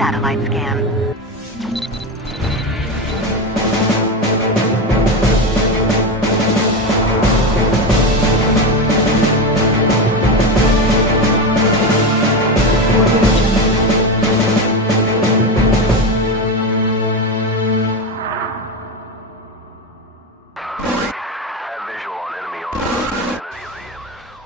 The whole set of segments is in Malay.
satellite scan. Have visual on enemy on the vicinity of the MS.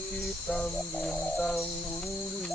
Hitam bintang bulu.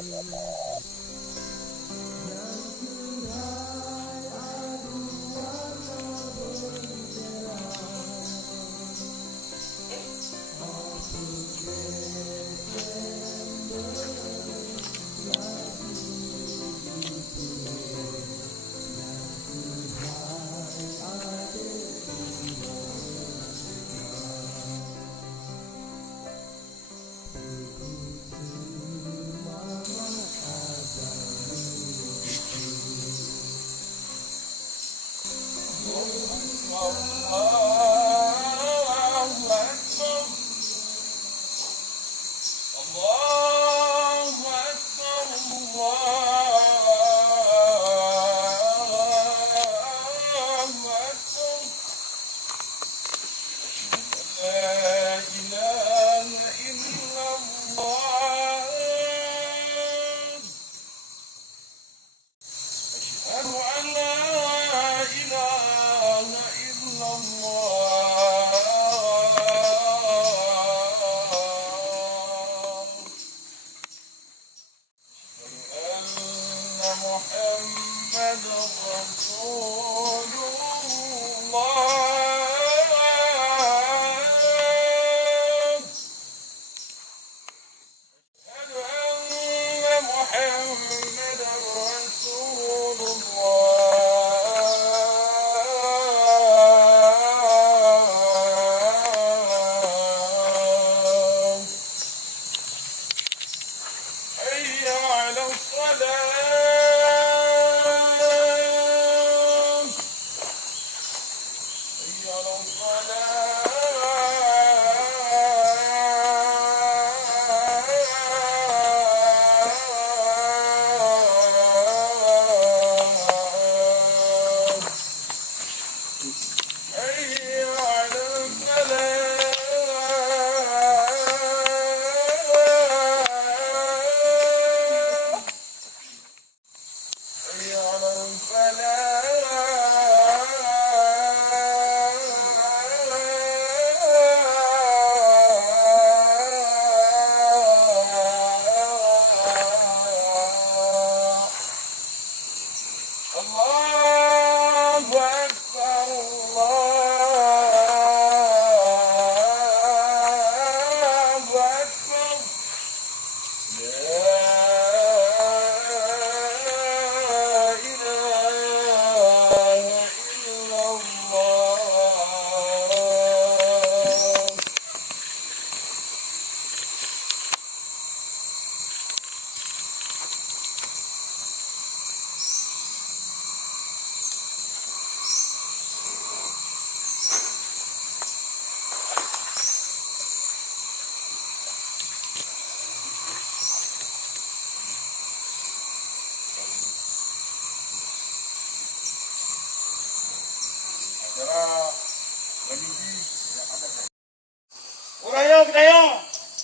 Urayo,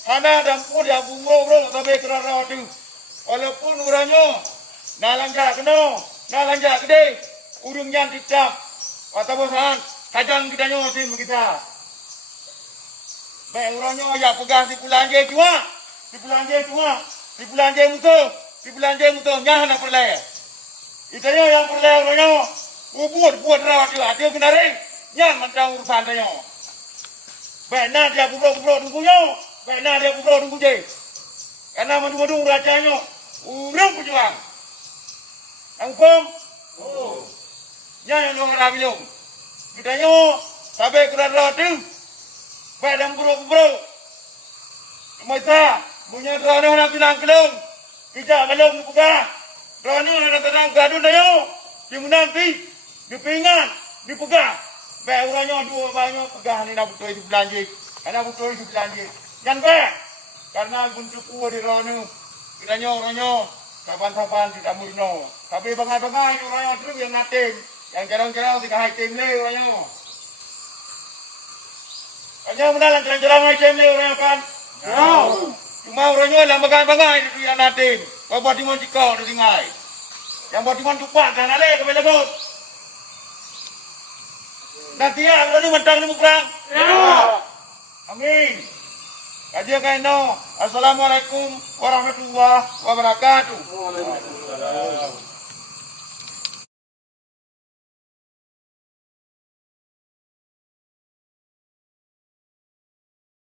hana dampur ya bungo bro, tapi kerana tu. Walaupun uranyo, nalangga keno, nalangga gede, urungnya dicap. Kata bosan, kajang kita nyo tim kita. Baik uranyo ya pegang di bulan je cuma, di bulan je cuma, di bulan je muto, nyah nak perlay. Itanya yang perlay uranyo, buat rawat dia kena ring, nyah macam urusan dia. Benar dia bubro tunggunya, benar dia bubro tunggu je. Karena madu rajanya, urang berjuang. Angkom, yang luar bilung. Kita nyo, sampai kurang roti, baik dan bubro. Masa punya kerana nak bilang kelung, Kita belum dipegang. Rani nak tenang gaduh dah yo. Dia menang ti. Dia pingat, dipegang. Baik orangnya dua banyak pegang ni nak betul itu belanja. Nak betul itu belanja. Jangan baik. Karena bentuk kuah di rani. Kiranya orangnya kapan-kapan tidak murno. Tapi bangai-bangai orangnya terus yang nating. Yang jarang-jarang tiga hai tim le orangnya. Hanya menalan jarang-jarang hai tim le orangnya kan. Cuma orangnya lah bangai-bangai itu yang nating. Kau buat di mana cikau di singai. Yang buat di mana tupak dan ale ke belakang. Nanti ya, kalau ni mentang ni mukrang. Amin. Kajian kaino. Assalamualaikum warahmatullahi wabarakatuh.